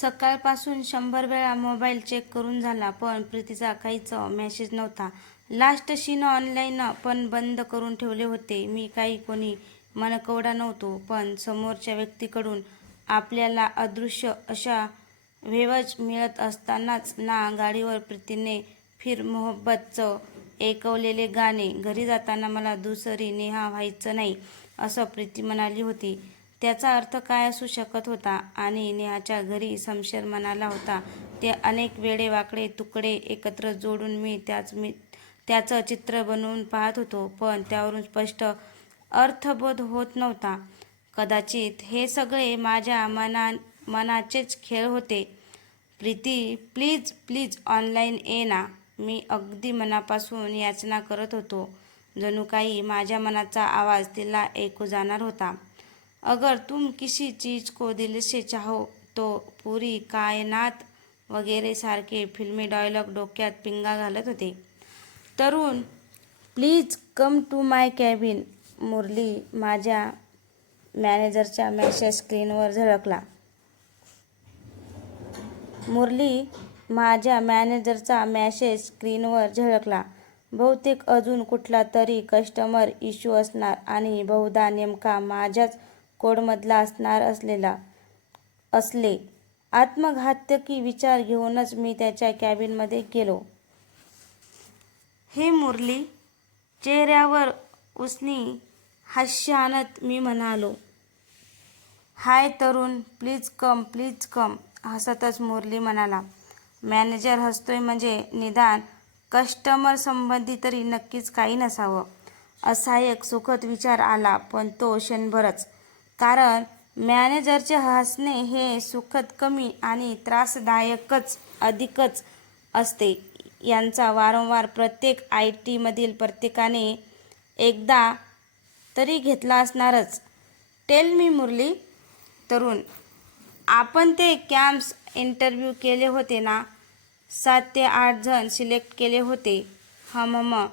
सकाळपासून शंभर वेळा मोबाईल चेक करून झाला पण प्रीतीचा काहीच मेसेज नव्हता. लास्ट शीनं ऑनलाईन पण बंद करून ठेवले होते. मी काही कोणी मनकवडा नव्हतो पण समोरच्या व्यक्तीकडून आपल्याला अदृश्य अशा वेवज मिळत असतानाच ना गाडीवर प्रीतीने फिर मोहब्बतचं ऐकवलेले गाणे घरी जाताना मला दुसरी नेहा व्हायचं नाही असं प्रीती म्हणाली होती. त्याचा अर्थ काय असू शकत होता आणि नेहाच्या घरी समशेर म्हणाला होता ते अनेक वेळे वाकडे तुकडे एकत्र जोडून मी त्याच मी त्याचं चित्र बनवून पाहत होतो पण त्यावरून स्पष्ट अर्थबोध होत नव्हता. कदाचित हे सगळे माझ्या मना मनाचेच खेळ होते. प्रीती प्लीज प्लीज ऑनलाईन ये ना. मी अगदी मनापासून याचना करत होतो. जणू काही माझ्या मनाचा आवाज तिला ऐकू जाणार होता. अगर तुम किसी चीज को दिल से चाहो तो पुरी कायनात वगैरे सारखे फिल्मी डायलॉग डोक्यात पिंगा घालत होते. Tarun please come to my cabin Murali माझ्या मॅनेजरच्या मॅसेज स्क्रीनवर झळकला. मुरली माझ्या मॅनेजरचा मॅसेज स्क्रीनवर झळकला. बहुतेक अजून कुठला तरी कस्टमर इश्यू असणार आणि बहुधा नेमका माझ्याच कोडमधला असणार असलेला असले. आत्मघातकी विचार घेऊनच मी त्याच्या कॅबिनमध्ये गेलो. हे मुरली चेहऱ्यावर उसनी हास्य आणत मी म्हणालो hi Tarun please come please come हसतच Murali म्हणाला. मॅनेजर हसतोय म्हणजे निदान कस्टमर संबंधी तरी नक्कीच काही नसावं. असा एक सुखद विचार आला पण तो क्षणभरच कारण मॅनेजरचे हसणे हे सुखद कमी आणि त्रासदायकच अधिकच असते. यांचा वारंवार प्रत्येक आय टीमधील प्रत्येकाने एकदा तरी घेतला असणारच. Tell me Murali. तरुण आपण ते कॅम्प्स इंटरव्ह्यू केले होते ना? सात ते आठ जण सिलेक्ट केले होते. हम हम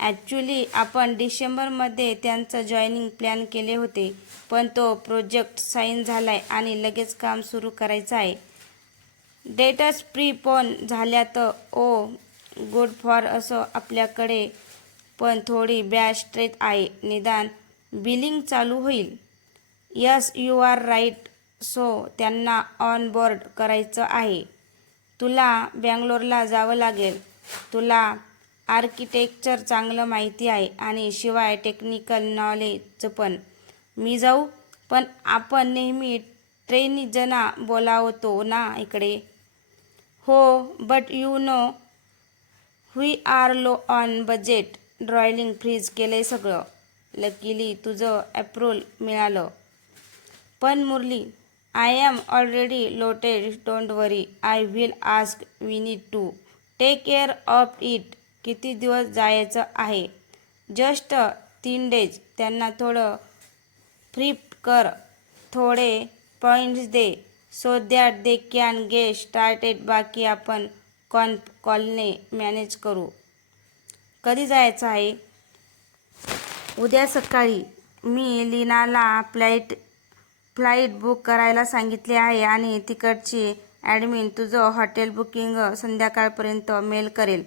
ॲक्च्युली आपण डिसेंबरमध्ये त्यांचं जॉईनिंग प्लॅन केले होते पण तो प्रोजेक्ट साईन झाला आहे आणि लगेच काम सुरू करायचं आहे. डेटच प्रीपोन झाल्या तर ओ गुड फॉर असं आपल्याकडे पण थोडी बॅच स्ट्रेट आहे. निदान बिलिंग चालू होईल. Yes you are right so त्यांना ऑन बोर्ड करायचं आहे. तुला बँगलोरला जावं लागेल. तुला आर्किटेक्चर चांगलं माहिती आहे आणि शिवाय टेक्निकल नॉलेजचं पण. मी जाऊ पण आपण नेहमी ट्रेनी जना बोलावतो ना इकडे? हो but you know we are low on budget ड्रॉइलिंग freeze केलं सगळं. लकीली तुझं अप्रूव्हल मिळालं. पण Murli I am already loaded don't worry I will ask we need to take care of it किती दिवस जायचं आहे? जस्ट तीन डेज त्यांना थोडं फ्लिप कर. थोडे points they. So that they can get started बाकी आपण कॉन कॉलने मॅनेज करू. कधी जायचं आहे? उद्या सकाळी. मी लीनाला फ्लाईट फ्लाईट बुक करायला सांगितले आहे आणि तिकडची ॲडमिन तुझं हॉटेल बुकिंग संध्याकाळपर्यंत मेल करेल.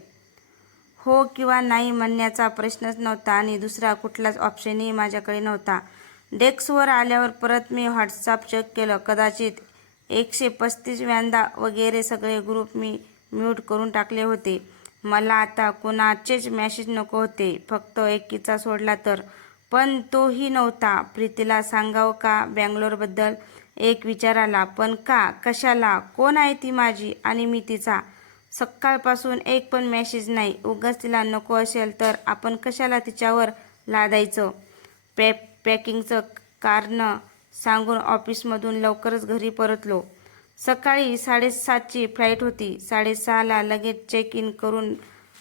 हो किंवा नाही म्हणण्याचा प्रश्नच नव्हता आणि दुसरा कुठलाच ऑप्शनही माझ्याकडे नव्हता. डेस्कवर आल्यावर परत मी व्हॉट्सअप चेक केलं. कदाचित एकशे पस्तीस व्यांदा वगैरे सगळे ग्रुप मी म्यूट करून टाकले होते. मला आता कोणाचेच मॅसेज नको होते. फक्त एकीचा सोडला तर. पण तोही नव्हता. प्रीतीला सांगावं का बँगलोरबद्दल? एक विचार आला. पण का? कशाला? कोण आहे ती माझी? आणि मी तिचा. सकाळपासून एक पण मेसेज नाही. उगाच तिला नको असेल तर आपण कशाला तिच्यावर लादायचं? पॅ पॅकिंगचं कारण सांगून ऑफिसमधून लवकरच घरी परतलो. सकाळी साडेसातची फ्लाईट होती. साडेसहाला लगेच चेक इन करून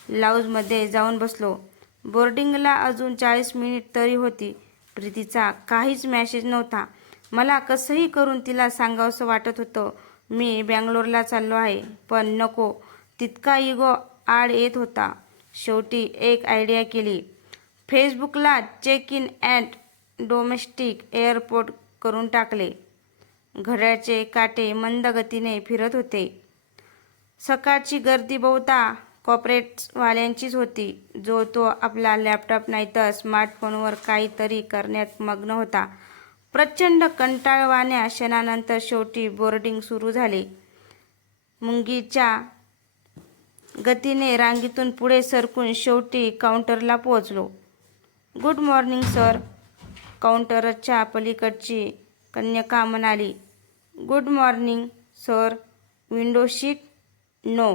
लाऊजमध्ये जाऊन बसलो. बोर्डिंगला अजून चाळीस मिनिट तरी होती. प्रीतीचा काहीच मॅसेज नव्हता. मला कसंही करून तिला सांगावंसं वाटत होतं. मी बँगलोरला चाललो आहे पण नको. तितका इगो आड येत होता. शेवटी एक आयडिया केली. फेसबुकला check in at domestic airport करून टाकले. घड्याचे काटे मंद गतीने फिरत होते. सकाळची गर्दी बहुता कॉपरेट्सवाल्यांचीच होती. जो तो आपला लॅपटॉप नाही तर स्मार्टफोनवर काहीतरी करण्यात मग्न होता. प्रचंड कंटाळवाण्या क्षणानंतर शेवटी बोर्डिंग सुरू झाले. मुंगीच्या गतीने रांगेतून पुढे सरकून शेवटी काउंटरला पोहोचलो. गुड मॉर्निंग सर काउंटरच्या पलीकडची कन्यका म्हणाली. Good morning sir window seat no.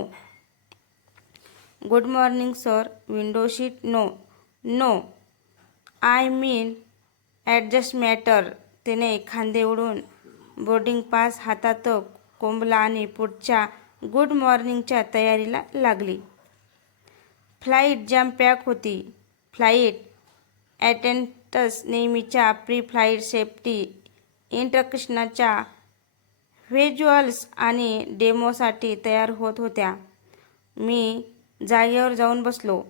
Good morning sir window seat no. No. I mean adjust matter. तिने खांदे उडून बोर्डिंग पास हातात कोंबला आणि पुढच्या गुड मॉर्निंगच्या तयारीला लागली. फ्लाईट जॅम पॅक होती. फ्लाईट ॲटेंटस नेहमीच्या प्री फ्लाईट सेफ्टी इंट्रक्शनच्या व्हिज्युअल्स आणि डेमोसाठी तयार होत होत्या. मी जागेवर जाऊन बसलो.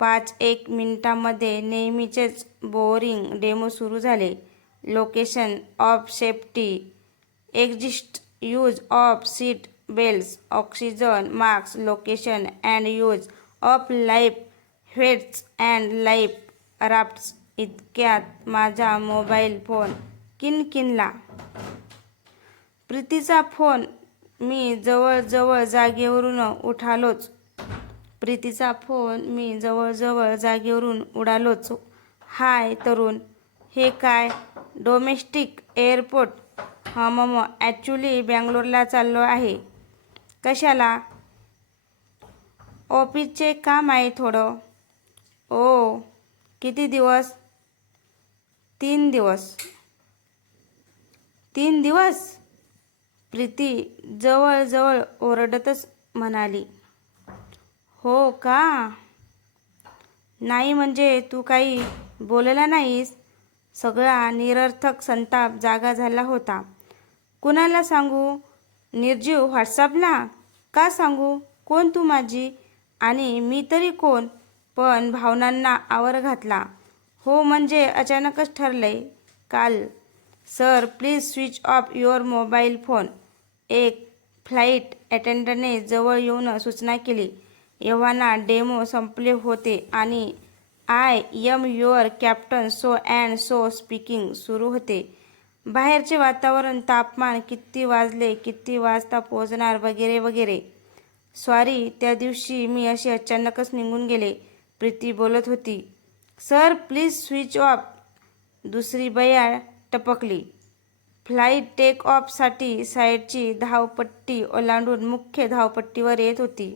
पाच एक मिनिटांमध्ये नेहमीचेच बोरिंग डेमो सुरू झाले. Location of safety exits use of seat belts oxygen masks location and use of life heads and life rafts इतक्यात माझा मोबाईल फोन किनकिनला. प्रीतीचा फोन मी जवळजवळ जागेवरून उठालोच. प्रीतीचा फोन मी जवळजवळ जागेवरून उडालोच. हाय तरुण हे काय? Domestic airport? हा मम ॲक्च्युली बँगलोरला चाललो आहे. कशाला? ऑफिसचे काम आहे थोडं. ओ किती दिवस? तीन दिवस. तीन दिवस? प्रीती जवळजवळ ओरडतच म्हणाली. हो का? नाही म्हणजे तू काही बोलला नाहीस? सगळा निरर्थक संताप जागा झाला होता. कुणाला सांगू? निर्जीव व्हॉट्सअपला? का सांगू? कोण तू माझी? आणि मी तरी कोण? पण भावनांना आवर घातला. हो म्हणजे अचानकच ठरलंय. काल. Sir please switch off your mobile phone. एक फ्लाईट अटेंडने जवळ येऊन सूचना केली. एव्हाना डेमो संपले होते आणि I am your captain so and so speaking सुरू होते. बाहेरचे वातावरण तापमान किती वाजले किती वाजता पोहोचणार वगैरे वगैरे. सॉरी त्या दिवशी मी अशी अचानकच निघून गेले. प्रीती बोलत होती सर प्लीज स्विच ऑफ दुसरी बया टपकली फ्लाईट टेक ऑफसाठी साईडची धावपट्टी ओलांडून मुख्य धावपट्टीवर येत होती.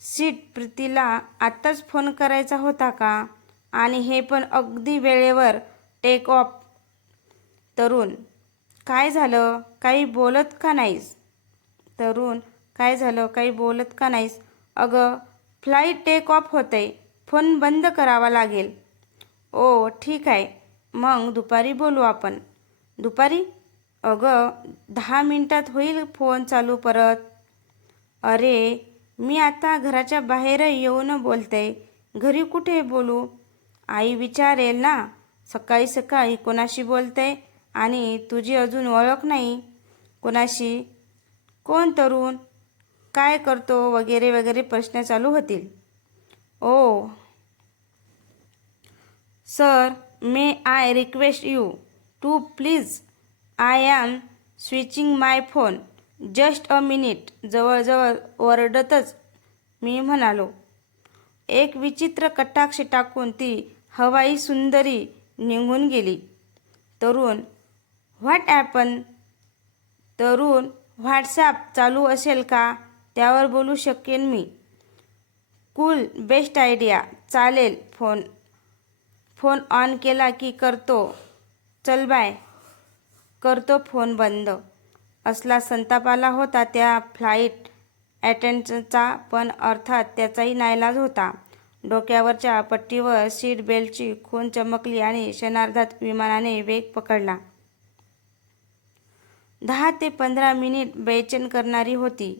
सीट प्रीतीला आत्ताच फोन करायचा होता का? आणि हे पण अगदी वेळेवर टेक ऑफ तरुण काय झालं? काही बोलत का नाहीस? तरुण काय झालं? काही बोलत का नाहीस? अगं फ्लाईट टेक ऑफ होते फोन बंद करावा लागेल. ओ ठीक आहे. मग दुपारी बोलू आपण. दुपारी? अगं दहा मिनटात होईल फोन चालू परत. अरे मी आता घराच्या बाहेर येऊन बोलते. घरी कुठे बोलू? आई विचारेल ना. सकाळी सकाळी कोणाशी बोलते? आणि तुझी अजून ओळख नाही. कोणाशी? कोण तरुण? काय करतो? वगैरे वगैरे प्रश्न चालू होतील. ओ. Sir may I request you to please I am switching my phone. Just a minute. जवळजवळ ओरडतच मी म्हणालो. एक विचित्र कटाक्ष टाकून ती हवाई सुंदरी निघून गेली. तरुण व्हॉट ॲपन तरुण व्हॉट्सॲप चालू असेल का? त्यावर बोलू शकेन मी. कूल बेस्ट आयडिया चालेल. फोन फोन ऑन केला की करतो. चल बाय. करतो फोन बंद. असला संताप आला होता त्या फ्लाईट ॲटेंडचा पण अर्थात त्याचाही नाईलाज होता. डोक्यावरच्या पट्टीवर सीट बेल्टची खून चमकली आणि क्षणार्धात विमानाने वेग पकडला. दहा ते पंधरा मिनिट बेचैन करणारी होती.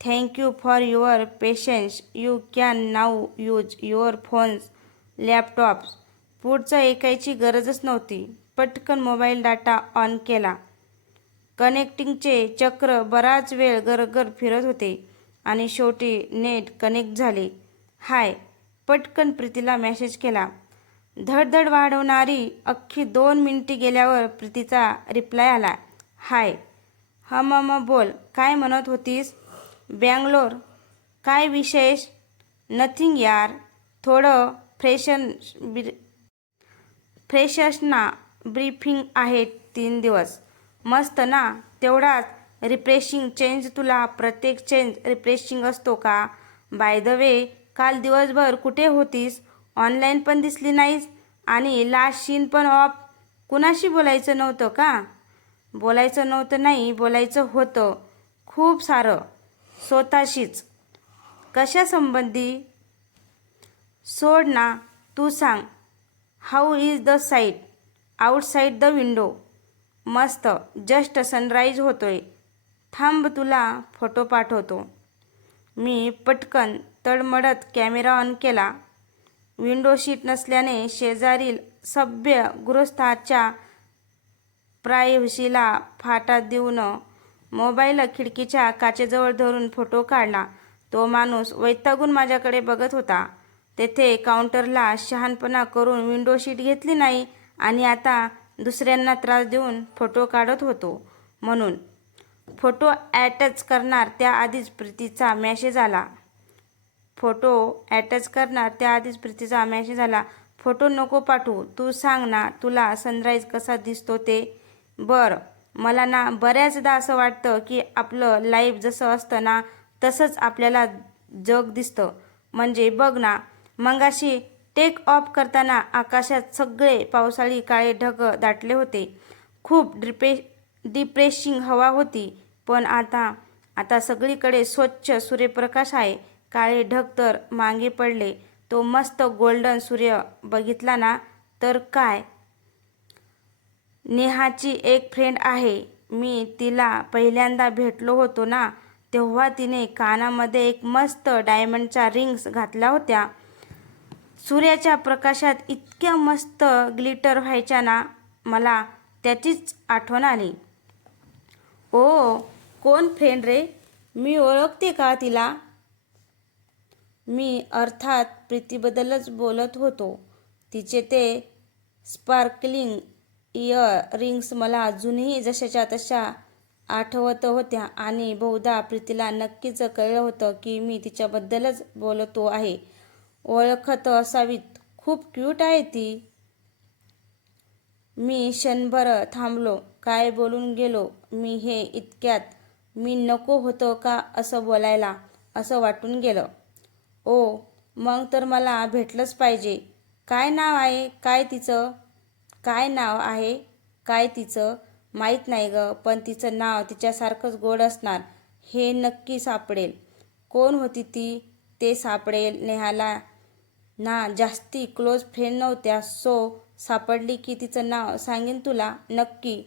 Thank you for your patience you can now use your phones laptops पुढचं ऐकायची गरजच नव्हती. पटकन मोबाईल डाटा ऑन केला. कनेक्टिंगचे चक्र बराच वेळ गरगर फिरत होते आणि शेवटी नेट कनेक्ट झाले. हाय पटकन प्रीतीला मेसेज केला. धडधड वाढवणारी अख्खी दोन मिनिटे गेल्यावर प्रीतीचा रिप्लाय आला. हाय. हम म बोल काय म्हणत होतीस? बँगलोर. काय विशेष? नथिंग यार. थोडं फ्रेशन ब्रि ना ब्रीफिंग आहे तीन दिवस. मस्त ना? तेवढाच. रिफ्रेशिंग चेंज तुला प्रत्येक चेंज रिफ्रेशिंग असतो का? बाय द वे काल दिवसभर कुठे होतीस? ऑनलाईन पण दिसली नाहीस? आणि लास्ट सीन पण ऑफ. कुणाशी बोलायचं नव्हतं का? बोलायचं नव्हतं नाही बोलायचं होतं. खूप सारं. स्वतःशीच. कशासंबंधी सोड ना तू सांग. How is the sight outside the window मस्त. जस्ट सनराईज होतोय. थांब तुला फोटो पाठवतो. मी पटकन तडमडत कॅमेरा ऑन केला. विंडो शीट नसल्याने शेजारील सभ्य गृहस्थाच्या प्रायव्हसीला फाटा देऊन मोबाईल खिडकीच्या काचेजवळ धरून फोटो काढला. तो माणूस वैतागून माझ्याकडे बघत होता. तेथे काउंटरला शहाणपणा करून विंडो शीट घेतली नाही आणि आता दुसऱ्यांना त्रास देऊन फोटो काढत होतो म्हणून. फोटो ॲटच करणार त्याआधीच प्रीतीचा मॅसेज आला. फोटो ॲटच करणार त्याआधीच प्रीतीचा मॅसेज आला. फोटो नको पाठवू. तू सांग ना तुला सनराईज कसा दिसतो ते. बरं. मला ना बऱ्याचदा असं वाटतं की आपलं लाईफ जसं असतं ना तसंच आपल्याला जग दिसतं. म्हणजे बघ ना मंगाशी टेक ऑफ करताना आकाशात सगळे पावसाळी काळे ढग दाटले होते. खूप डिप्रे डिप्रेशिंग हवा होती. पण आता आता सगळीकडे स्वच्छ सूर्यप्रकाश आहे. काळे ढग तर मागे पडले. तो मस्त गोल्डन सूर्य बघितला ना तर काय? नेहाची एक फ्रेंड आहे. मी तिला पहिल्यांदा भेटलो होतो ना तेव्हा तिने कानामध्ये एक मस्त डायमंडच्या रिंग्स घातल्या होत्या. सूर्याच्या प्रकाशात इतक्या मस्त ग्लिटर व्हायच्या ना मला त्याचीच आठवण आली. ओ कोण फ्रेंड रे? मी ओळखते का तिला? मी अर्थात प्रीतीबद्दलच बोलत होतो. तिचे ते स्पार्कलिंग इयर रिंग्स मला अजूनही जशाच्या तशा आठवत होत्या आणि बहुधा प्रीतीला नक्कीच कळलं होतं की मी तिच्याबद्दलच बोलतो आहे. ओळखत असावीत. खूप क्यूट आहे ती. मी क्षणभर थांबलो. काय बोलून गेलो? मी हे इतक्यात मी नको होतं का असं बोलायला? असं वाटून गेलं. ओ मग तर मला भेटलंच पाहिजे. काय नाव आहे? काय तिचं? काय नाव आहे? काय तिचं? माहीत नाही ग पण तिचं नाव तिच्यासारखंच गोड असणार हे नक्की सापडेल. कोण होती ती? ते सापडेल नेहाला. ना जास्ती क्लोज फ्रेंड नव्हत्या सो सापडली की तिचं नाव सांगेन तुला नक्की.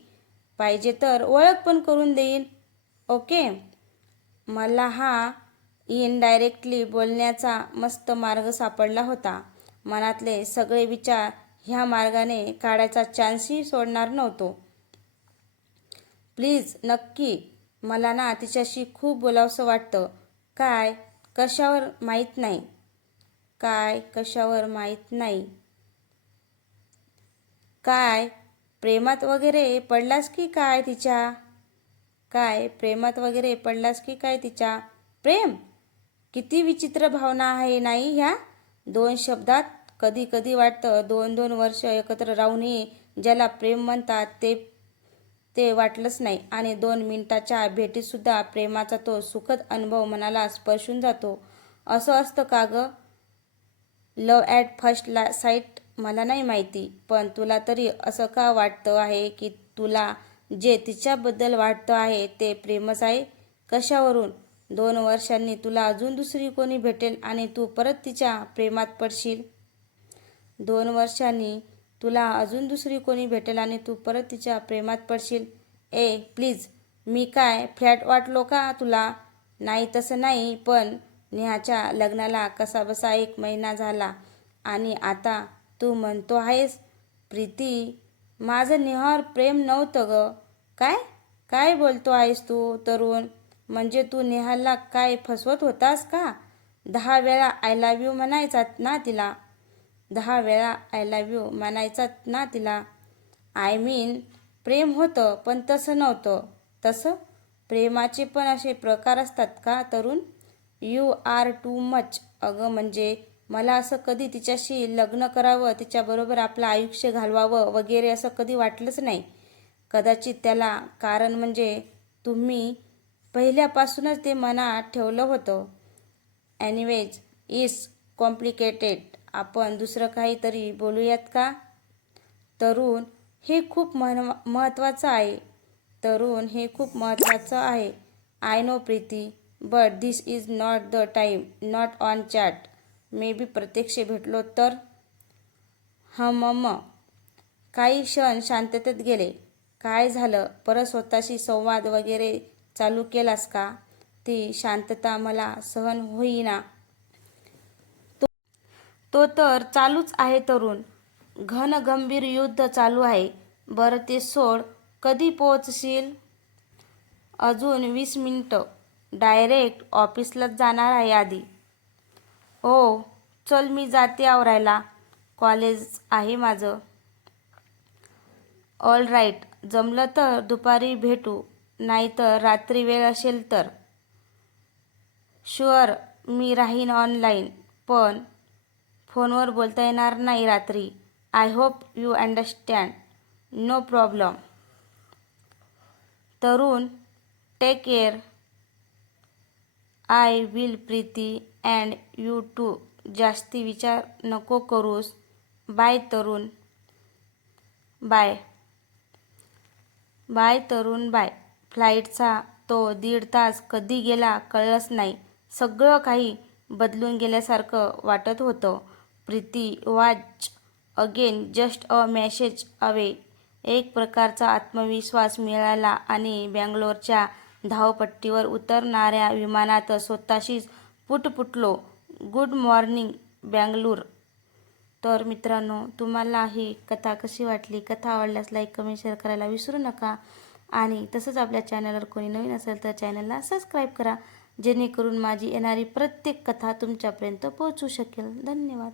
पाहिजे तर ओळख पण करून देईन ओके? मला हा इनडायरेक्टली बोलण्याचा मस्त मार्ग सापडला होता. मनातले सगळे विचार ह्या मार्गाने काढायचा चान्सही सोडणार नव्हतो. प्लीज नक्की. मला ना तिच्याशी खूप बोलावंसं वाटतं. काय? कशावर माहीत नाही. काय? कशावर माहीत नाही. काय? प्रेमात वगैरे पडलास की काय तिच्या? काय? प्रेमात वगैरे पडलास की काय तिच्या? प्रेम? किती विचित्र भावना आहे नाही ह्या? दोन शब्दात कधी कधी वाटतं दोन दोन वर्ष एकत्र राहूनही ज्याला प्रेम म्हणतात ते ते वाटलंच नाही. आणि दोन मिनिटाच्या भेटीतसुद्धा प्रेमाचा तो सुखद अनुभव मनाला स्पर्शून जातो. असं असतं का गं? लव ॲट फर्स्ट ला साईट मला नाही माहिती. पण तुला तरी असं का वाटतं आहे की तुला जे तिच्याबद्दल वाटतं आहे ते प्रेमच आहे? कशावरून? दोन वर्षांनी तुला अजून दुसरी कोणी भेटेल आणि तू परत तिच्या प्रेमात पडशील? दोन वर्षांनी तुला अजून दुसरी कोणी भेटेल आणि तू परत तिच्या प्रेमात पडशील? ए प्लीज. मी काय फ्लॅट वाटलो का तुला? नाही तसं नाही पण नेहाच्या लग्नाला कसाबसा एक महिना झाला आणि आता तू म्हणतो आहेस प्रीती माझं नेहावर प्रेम नव्हतं ग. काय? काय बोलतो आहेस तू तरुण? म्हणजे तू नेहाला काय फसवत होतास का? दहा वेळा आय लव्ह यू म्हणायचात ना तिला? दहा वेळा आय लव्ह यू म्हणायचा ना तिला. आय मीन प्रेम होतं पण तसं नव्हतं. तसं? प्रेमाचे पण असे प्रकार असतात का तरुण? यू आर टू मच अगं म्हणजे मला असं कधी तिच्याशी लग्न करावं तिच्याबरोबर आपलं आयुष्य घालवावं वगैरे असं कधी वाटलंच नाही. कदाचित त्याला कारण म्हणजे तुम्ही पहिल्यापासूनच ते मनात ठेवलं होतं. ॲनिवेज इज कॉम्प्लिकेटेड आपण दुसरं काहीतरी बोलूयात का? तरुण हे खूप मन महत्त्वाचं आहे. तरुण हे खूप महत्त्वाचं आहे. I know Preeti but this is not the time not on chat maybe प्रत्यक्ष भेटलो तर? हम काही क्षण शांततेत गेले. काय झालं? परत स्वतःशी संवाद वगैरे चालू केलास का? ती शांतता मला सहन होईना. तो तर चालूच आहे तरुण. घन गंभीर युद्ध चालू आहे. बरं ते सोड. कधी पोहोचशील? अजून वीस मिनटं. डायरेक्ट ऑफिसलाच जाणार आहे आधी. हो चल मी जाते आवरायला. कॉलेज आहे माझं. All right. जमलं तर दुपारी भेटू. नाहीतर रात्री वेळ असेल तर. शुअर मी राहीन ऑनलाईन. पण फोनवर बोलता येणार नाही रात्री. I hope you understand no problem Tarun take care I will Preeti and you too जास्ती विचार नको करूस. Bye Tarun. Bye bye Tarun bye फ्लाईटचा तो दीड तास कधी गेला कळलंच नाही. सगळं काही बदलून गेल्यासारखं वाटत होतं. Preeti watch again just a message away एक प्रकारचा आत्मविश्वास मिळाला आणि बँगलोरच्या धावपट्टीवर उतरणाऱ्या विमानात स्वतःशीच पुटपुटलो गुड मॉर्निंग बँगलोर. तर मित्रांनो तुम्हाला ही कथा कशी वाटली? कथा आवडल्यास लाईक कमेंट शेअर करायला विसरू नका. आणि तसंच आपल्या चॅनलवर कोणी नवीन असेल तर चॅनलला सबस्क्राईब करा. जेणेकरून माझी येणारी प्रत्येक कथा तुमच्यापर्यंत पोहोचू शकेल. धन्यवाद.